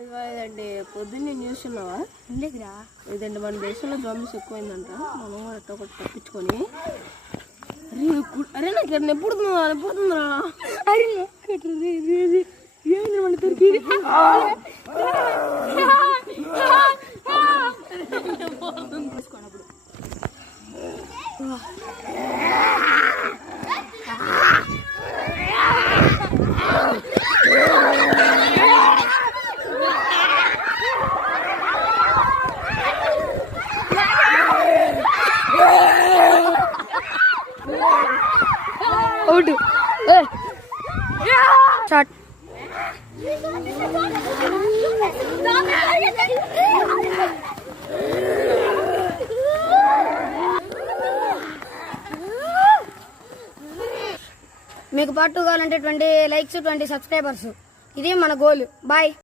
ఇదండి పొద్దున్నే న్యూస్ ఉన్నావా? ఇదండి మన దేశంలో జోంబీస్ ఎక్కువైందంట. మనం కూడా ఎట్టో ఒకటి తప్పించుకొని అరే నాకు ఎప్పుడు పుడుతుందిరా ఏంది మన దొరికి స్టార్ట్. మీకు పార్ట్ 2 కావాలంటే 20 లైక్స్ 20 సబ్స్క్రైబర్స్. ఇది మన గోల్. బాయ్.